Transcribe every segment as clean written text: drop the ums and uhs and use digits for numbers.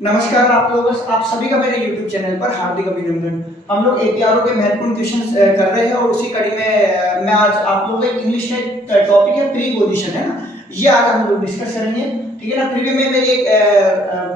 नमस्कार आप सभी का मेरे YouTube चैनल पर हार्दिक अभिनंदन। हम लोग एपीआरओ के महत्वपूर्ण क्वेश्चन कर रहे हैं और उसी कड़ी में मैं आज आप लोगों को इंग्लिश का टॉपिक है प्रीपोजिशन, है ना, ये आज हम लोग डिस्कस करेंगे। ठीक है ना। फिर भी मैं मेरी एक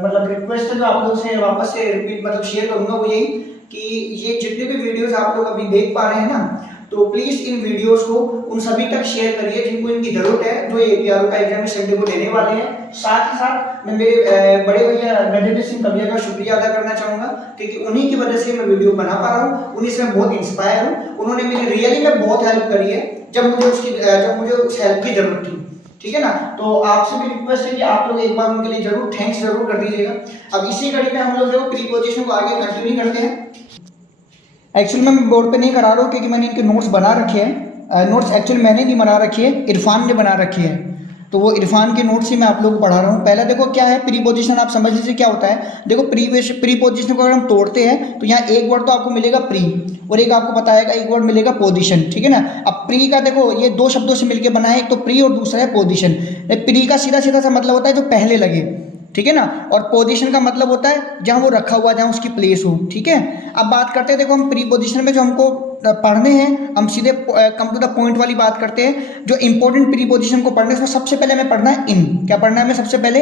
मतलब रिक्वेस्ट है जो आप लोग से वापस से रिपीट मतलब शेयर करूंगा, वो यही कि ये जितने भी वीडियोस आप लोग अभी देख पा रहे हैं ना, तो प्लीज इन वीडियोस को उन सभी तक शेयर करिए जिनको इनकी जरूरत है, जो एपीआरओ का एग्जाम संडे को देने वाले हैं। साथ ही साथ मैं मेरे बड़े भैया गजेंद्र सिंह कबिया का शुक्रिया अदा करना चाहूंगा, क्योंकि उन्हीं की वजह से मैं वीडियो बना पा रहा हूँ। उन्हीं से मैं बहुत इंस्पायर हूँ। उन्होंने मेरी रियली में बहुत हेल्प करी है जब मुझे उस हेल्प की जरूरत थी। ठीक है ना। तो आपसे भी रिक्वेस्ट है कि आप लोग एक बार उनके लिए जरूर थैंक्स जरूर कर दीजिएगा। अब इसी कड़ी में हम लोग जो प्रीपोजिशन को आगे कंटिन्यू करते हैं। एक्चुअली मैं बोर्ड पे नहीं करा रहा हूँ क्योंकि मैंने इनके नोट्स बना रखे हैं। नोट्स एक्चुअली मैंने नहीं बना रखे हैं, इरफान ने बना रखे हैं, तो वो इरफान के नोट्स ही मैं आप लोगों को पढ़ा रहा हूँ। पहले देखो क्या है प्रीपोजिशन, आप समझ लीजिए क्या होता है। देखो प्रीपोजिशन को अगर हम तोड़ते हैं तो यहाँ एक वर्ड तो आपको मिलेगा प्री और एक आपको बताएगा एक वर्ड मिलेगा पोजीशन। ठीक है ना। अब प्री का देखो ये दो शब्दों से मिलकर बना है, एक तो प्री और दूसरा है पोजीशन। प्री का सीधा सीधा सा मतलब होता है जो पहले लगे, ठीक है ना, और पोजीशन का मतलब होता है जहां वो रखा हुआ, जहां उसकी प्लेस हो। ठीक है। अब बात करते हैं, देखो हम प्रीपोजिशन में जो हमको पढ़ने हैं, हम सीधे कम टू द पॉइंट वाली बात करते हैं। जो इंपॉर्टेंट प्रीपोजिशन को पढ़ने उसमें सबसे पहले हमें पढ़ना है इन। क्या पढ़ना है हमें सबसे पहले?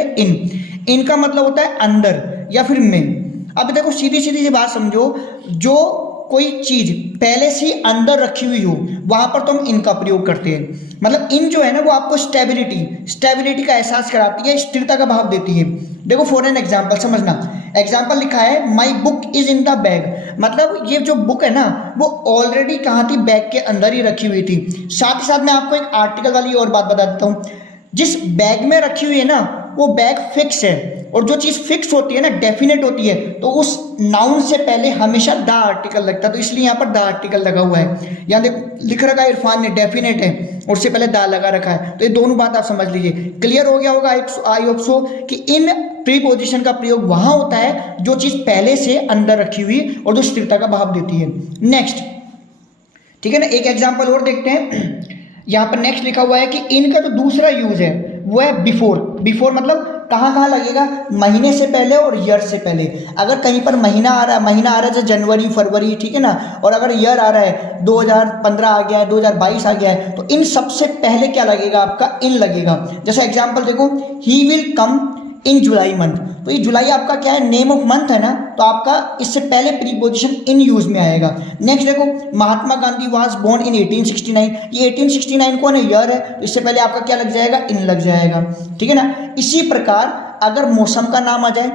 इन का मतलब होता है अंदर या फिर में। अब देखो सीधी सीधी सी बात समझो, जो कोई चीज पहले से अंदर रखी हुई हो वहां पर तो हम इनका प्रयोग करते हैं। मतलब इन जो है ना वो आपको स्टेबिलिटी का एहसास कराती है, स्थिरता का भाव देती है। देखो फॉर एन एग्जांपल समझना। एग्जांपल लिखा है my book is in the bag, मतलब ये जो बुक है ना वो ऑलरेडी कहाँ थी? बैग के अंदर ही रखी हुई थी। साथ ही साथ मैं आपको एक आर्टिकल वाली और बात बता देता हूँ। जिस बैग में रखी हुई है ना वो बैग फिक्स है, और जो चीज़ फिक्स होती है ना, डेफिनेट होती है, तो उस नाउन से पहले हमेशा द आर्टिकल लगता है। तो इसलिए यहाँ पर द आर्टिकल लगा हुआ है। यहाँ देखो लिख रखा है इरफान ने डेफिनेट है और उससे पहले द लगा रखा है। तो ये दोनों बात आप समझ लीजिए। क्लियर हो गया होगा आई होप सो कि इन प्रीपोजिशन का प्रयोग वहां होता है जो चीज़ पहले से अंदर रखी हुई और जो स्थिरता का भाव देती है। नेक्स्ट, ठीक है ना, एक एग्जाम्पल और देखते हैं। यहाँ पर नेक्स्ट लिखा हुआ है कि इनका जो दूसरा यूज है वो है बिफोर मतलब कहाँ कहाँ लगेगा? महीने से पहले और ईयर से पहले। अगर कहीं पर महीना आ रहा है जैसे जनवरी फरवरी, ठीक है ना, और अगर ईयर आ रहा है 2015 आ गया है, 2022 आ गया है, तो इन सबसे पहले क्या लगेगा? आपका इन लगेगा। जैसे एग्जाम्पल देखो, he will come in July month, तो ये जुलाई आपका क्या है? नेम ऑफ मंथ है ना, तो आपका इससे पहले प्रीपोजिशन इन यूज में आएगा। नेक्स्ट देखो, Mahatma Gandhi was born in 1869, ये 1869 कौन है? ईयर है, तो इससे पहले आपका क्या लग जाएगा? इन लग जाएगा। ठीक है ना। इसी प्रकार अगर मौसम का नाम आ जाए,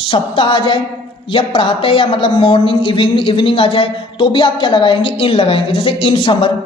सप्ताह आ जाए, या प्रातः या मतलब मॉर्निंग इवनिंग आ जाए, तो भी आप क्या लगाएंगे? इन लगाएंगे। जैसे इन समर,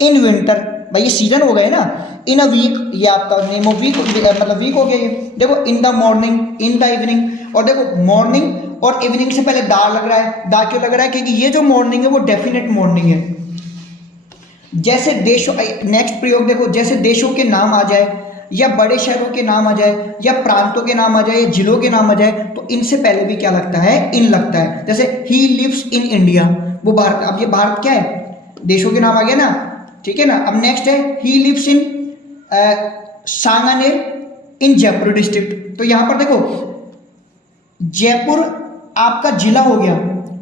इन विंटर, भाई ये सीजन हो गए ना। इन अ वीक, ये आपका नेम ऑफ वीक मतलब वीक हो गया ये। देखो in the morning, in the evening, और देखो मॉर्निंग और इवनिंग से पहले दा लग रहा है। दा क्यों लग रहा है? क्योंकि ये जो मॉर्निंग है वो डेफिनेट मॉर्निंग है। जैसे देशों, नेक्स्ट प्रयोग देखो, जैसे देशों के नाम आ जाए, या बड़े शहरों के नाम आ जाए, या प्रांतों के नाम आ जाए, या जिलों के नाम आ जाए, तो इनसे पहले भी क्या लगता है? इन लगता है। जैसे ही लिव्स इन इंडिया, वो भारत, अब ये भारत क्या है? देशों के नाम आ गया ना, ठीक है ना। अब नेक्स्ट है he lives in Sanganer in Jaipur district, तो यहां पर देखो जयपुर आपका जिला हो गया,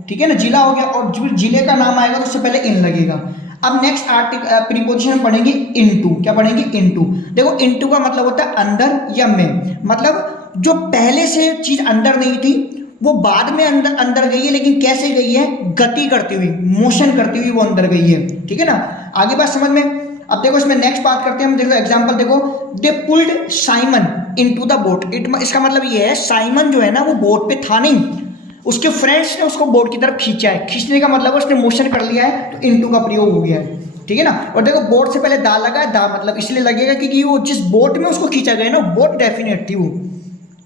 ठीक है ना, जिला हो गया, और जो जिले का नाम आएगा तो उससे पहले इन लगेगा। अब नेक्स्ट आर्टिकल प्रीपोजिशन पढ़ेंगे इनटू। क्या पढ़ेंगे? इनटू। देखो इनटू का मतलब होता है अंदर या में, मतलब जो पहले से चीज अंदर नहीं थी वो बाद में अंदर गई है, लेकिन कैसे गई है? गति करती हुई, मोशन करती हुई वो अंदर गई है। ठीक है ना। आगे बात समझ में। अब देखो इसमें नेक्स्ट बात करते हैं हम। देखो एग्जांपल देखो, दे pulled Simon into the boat. इसका मतलब ये है साइमन जो है ना वो बोट पे था नहीं, उसके फ्रेंड्स ने उसको बोट की तरफ खींचा है। खींचने का मतलब उसने मोशन कर लिया है, तो इनटू का प्रयोग हो गया है। ठीक है ना। और देखो बोट से पहले दा लगा है, दा मतलब इसलिए लगेगा क्योंकि वो जिस बोट में उसको खींचा गया ना, बोट डेफिनेट थी वो।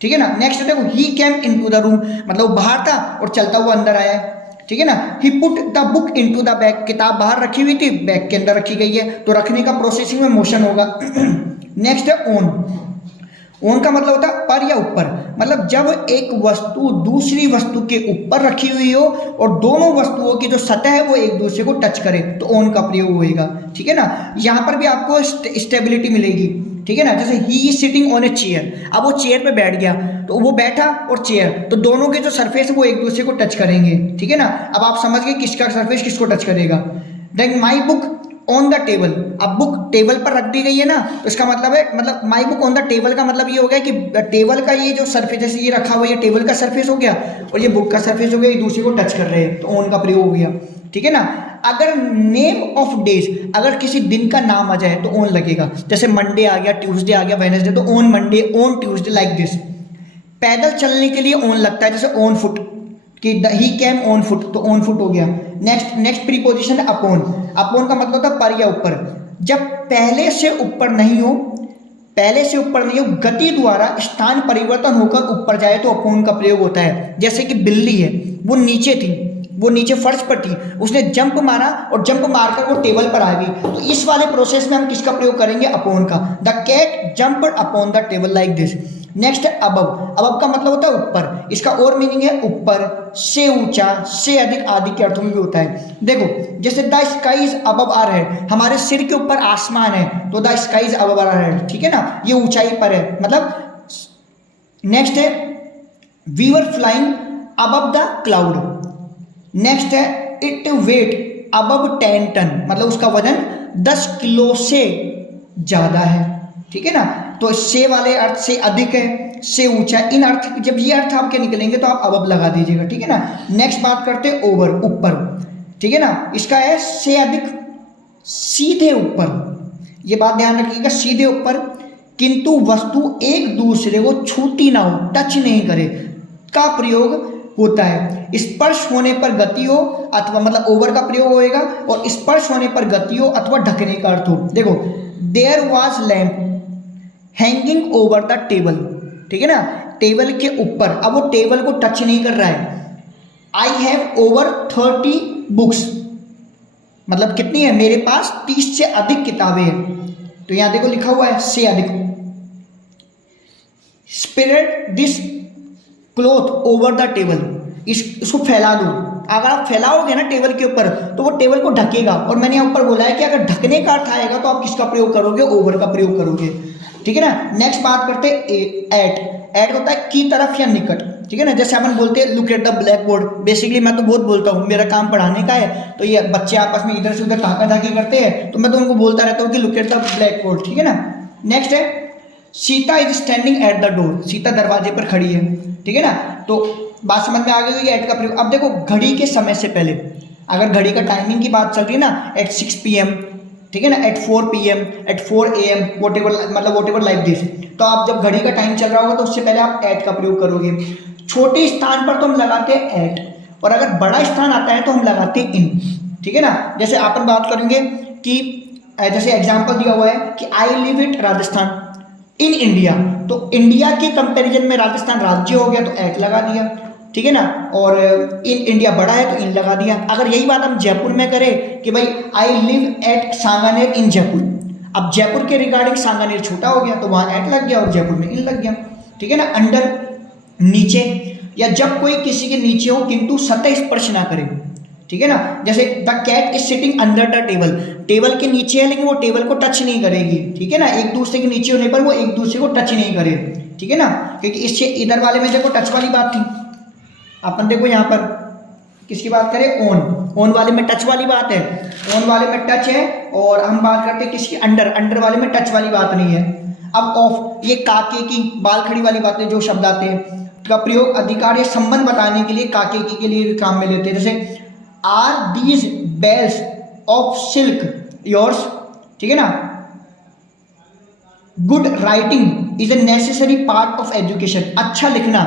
ठीक है ना। नेक्स्ट देखो, ही केम इनटू द रूम, मतलब वो बाहर था और चलता हुआ अंदर आया। ठीक है ना। He put the book into the bag, किताब बाहर रखी हुई थी, बैग के अंदर रखी गई है, तो रखने का प्रोसेसिंग में मोशन होगा। नेक्स्ट है ओन का मतलब होता है पर या ऊपर, मतलब जब एक वस्तु दूसरी वस्तु के ऊपर रखी हुई हो और दोनों वस्तुओं की जो सतह है वो एक दूसरे को टच करे, तो ओन का प्रयोग होएगा। ठीक है ना। यहाँ पर भी आपको स्टेबिलिटी मिलेगी। ठीक है ना। जैसे he is sitting on a chair, अब वो चेयर पे बैठ गया, तो वो बैठा और चेयर, तो दोनों के जो सरफेस है वो एक दूसरे को टच करेंगे, ठीक है ना। अब आप समझ गए किसका सरफेस किसको टच करेगा। Then my book on the table, अब बुक टेबल पर रख दी गई है ना, तो इसका मतलब है, मतलब माई बुक ऑन द टेबल का मतलब ये हो गया कि टेबल का ये जो सरफेस, जैसे ये रखा हुआ, ये टेबल का सरफेस हो गया और ये बुक का सरफेस हो गया, एक दूसरे को टच कर रहे हैं, तो ऑन का प्रयोग हो गया, ठीक है ना। अगर नेम ऑफ डेज, अगर किसी दिन का नाम आ जाए तो ऑन लगेगा, जैसे मंडे आ गया, ट्यूसडे आ गया, वेडनेसडे, तो on Monday, on Tuesday, like this. पैदल चलने के लिए ऑन लगता है, जैसे ऑन फुट, कि ही कैम ऑन फुट, तो ऑन फुट हो गया। नेक्स्ट प्रीपोजिशन है अपॉन। अपॉन का मतलब होता है पर या ऊपर, जब पहले से ऊपर नहीं हो, पहले से ऊपर नहीं हो, गति द्वारा स्थान परिवर्तन होकर ऊपर जाए तो अपॉन का प्रयोग होता है। जैसे कि बिल्ली है, वो नीचे थी, वो नीचे फर्श पर थी, उसने जंप मारा और जंप मारकर वो टेबल पर आ गई, तो इस वाले प्रोसेस में हम किसका प्रयोग करेंगे, अपॉन का। The cat jumped upon the table like this. Next है अबव। अबव का मतलब होता है ऊपर, इसका और मीनिंग है ऊपर, से ऊंचा, से अधिक आदि के अर्थों में भी होता है। देखो जैसे the sky is above our head, हमारे सिर के ऊपर आसमान है, तो the sky is above our head, ठीक है ना, ये ऊंचाई पर है मतलब। नेक्स्ट है we were flying above the cloud. Next है इट वेट अबव 10 टन, मतलब उसका वजन 10 किलो से ज्यादा है, ठीक है ना। तो से वाले अर्थ से अधिक है, से ऊंचा, इन अर्थ, जब ये अर्थ आपके निकलेंगे तो आप अबव लगा दीजिएगा, ठीक है ना। नेक्स्ट बात करते हैं ओवर, ऊपर, ठीक है ना, इसका है से अधिक, सीधे ऊपर, ये बात ध्यान रखिएगा, सीधे ऊपर, किंतु वस्तु एक दूसरे को छूती ना हो, टच नहीं करे, का प्रयोग होता है। स्पर्श होने पर गति हो, अथवा मतलब ओवर का प्रयोग होएगा, और स्पर्श होने पर गति हो अथवा ढकने का अर्थ हो। देखो there was lamp hanging over the table, ठीक है ना, टेबल के ऊपर, अब वो टेबल को टच नहीं कर रहा है। आई हैव ओवर 30 बुक्स, मतलब कितनी है, मेरे पास 30 से अधिक किताबें हैं, तो यहां देखो लिखा हुआ है से अधिक। Spread this cloth over the table, इसको फैला दो, अगर आप फैलाओगे ना टेबल के ऊपर तो वो टेबल को ढकेगा, और मैंने यहाँ ऊपर बोला है कि अगर ढकने का अर्थ आएगा तो आप किसका प्रयोग करोगे, ओवर का प्रयोग करोगे, ठीक है ना। नेक्स्ट बात करते हैं एट। एट होता है की तरफ या निकट, ठीक है ना, जैसे अपन बोलते हैं look at the black board. Basically मैं तो बहुत बोलता हूँ, मेरा काम पढ़ाने का है, तो ये बच्चे आपस में इधर से उधर ताका-झाकी करते हैं, तो मैं तो उनको बोलता रहता हूँ कि look at the black board, ठीक है ना। नेक्स्ट है Sita is standing at the door, Sita दरवाजे पर खड़ी है, ठीक है ना। तो बात समझ में आ गई एट का प्रयोग। अब देखो घड़ी के समय से पहले, अगर घड़ी का टाइमिंग की बात चल रही है ना, एट 6 PM, ठीक है ना, at 4 PM, at 4 AM, whatever like this, तो आप जब घड़ी का टाइम चल रहा होगा तो उससे पहले आप एट का प्रयोग करोगे। छोटे स्थान पर तो हम लगाते हैं एट, और अगर बड़ा स्थान आता है तो हम लगाते हैं इन, ठीक है ना। जैसे अपन बात करेंगे कि जैसे एग्जाम्पल दिया हुआ है कि I live it Rajasthan in India, तो इंडिया के कंपैरिजन में राजस्थान राज्य हो गया तो एट लगा दिया, ठीक है ना, और इन इंडिया बड़ा है तो इन लगा दिया। अगर यही बात हम जयपुर में करें कि भाई I live at Sanganer in Jaipur, अब जयपुर के रिगार्डिंग सांगानेर छोटा हो गया तो वहाँ एट लग गया और जयपुर में इन लग गया, ठीक है ना। अंडर नीचे, या जब कोई किसी के नीचे हो किंतु सतह स्पर्श ना करे, ठीक है ना, जैसे the cat is sitting under the table, table के नीचे है लेकिन वो टेबल को टच नहीं करेगी, ठीक है ना, एक दूसरे के नीचे होने पर वो एक दूसरे को टच नहीं करे, ठीक है ना, क्योंकि इससे इधर वाले में देखो टच वाली बात थी। अपन देखो यहाँ पर किसकी बात करें, ऑन वाले में टच वाली बात है, ऑन वाले में टच है, और हम बात करते हैं किसकी, अंडर वाले में टच वाली बात नहीं है। अब ऑफ, ये काके की, बाल खड़ी वाली बातें जो शब्द आते हैं का प्रयोग अधिकार या संबंध बताने के लिए काके की के लिए काम में लेते हैं। जैसे are these bells of silk yours, ठीक है ना। Good writing is a necessary part of education, अच्छा लिखना,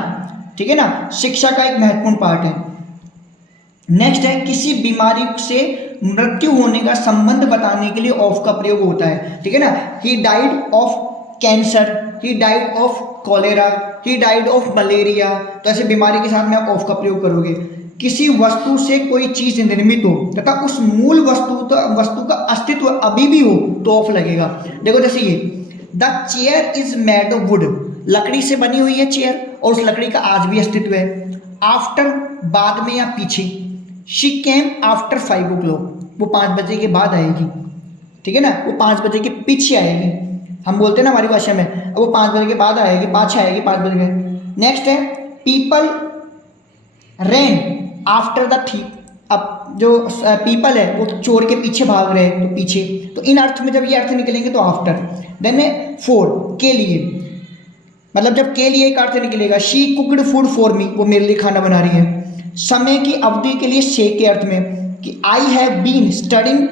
ठीक है ना, शिक्षा का एक महत्वपूर्ण पार्ट है। नेक्स्ट है किसी बीमारी से मृत्यु होने का संबंध बताने के लिए ऑफ का प्रयोग होता है, ठीक है ना। He died of cancer, he died of cholera, he died of malaria, तो ऐसे बीमारी के साथ में आप ऑफ का प्रयोग करोगे। किसी वस्तु से कोई चीज निर्मित हो तथा उस मूल वस्तु का अस्तित्व अभी भी हो तो ऑफ लगेगा। देखो जैसे ये the chair is made of would, लकड़ी से बनी हुई है चेयर और उस लकड़ी का आज भी अस्तित्व है। आफ्टर, बाद में या पीछे। शी केम आफ्टर 5 o'clock, वो 5 बजे के बाद आएगी, ठीक है ना, वो 5 बजे के पीछे आएगी, हम बोलते हैं ना हमारी भाषा में, अब वो 5 बजे के बाद आएगी, पाछे आएगी 5 बजे के। नेक्स्ट है people rain after the thief. अब जो पीपल है वो चोर के पीछे भाग रहे हैं, तो पीछे, तो इन अर्थ में जब ये अर्थ निकलेंगे तो आफ्टर। देन 4 के लिए, मतलब जब के लिए एक अर्थ निकलेगा, she cooked food for me, वो मेरे लिए खाना बना रही है। समय की अवधि के लिए से के अर्थ में कि I have been studying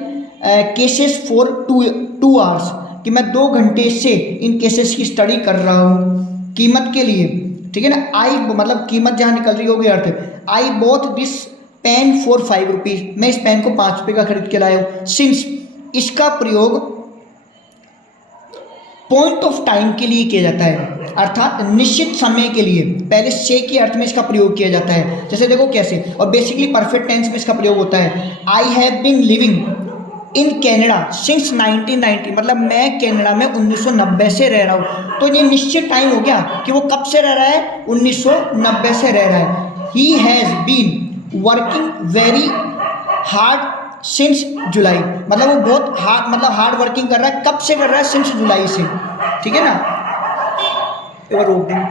cases for 2 hours, कि मैं 2 घंटे से इन केसेस की स्टडी कर रहा हूँ। कीमत के लिए, ठीक है ना, आई मतलब कीमत जहाँ निकल रही होगी अर्थ, I bought this pen for 5 rupees, मैं इस पेन को 5 रुपये का खरीद के लाया हूँ। सिंस, इसका प्रयोग पॉइंट ऑफ टाइम के लिए किया जाता है, अर्थात निश्चित समय के लिए। पहले से के अर्थ में इसका प्रयोग किया जाता है, जैसे देखो कैसे, और बेसिकली परफेक्ट टेंस में इसका प्रयोग होता है। I have been living in Canada since 1990, मतलब मैं कनाडा में 1990 से रह रहा हूँ। तो ये निश्चित टाइम हो गया कि वो कब से रह रहा है, 1990 से रह रहा है। He has been working very hard since July, मतलब वो बहुत हार्ड वर्किंग कर रहा है। कब से कर रहा है, सिंस जुलाई से, ठीक है ना। एक बार रोक दें।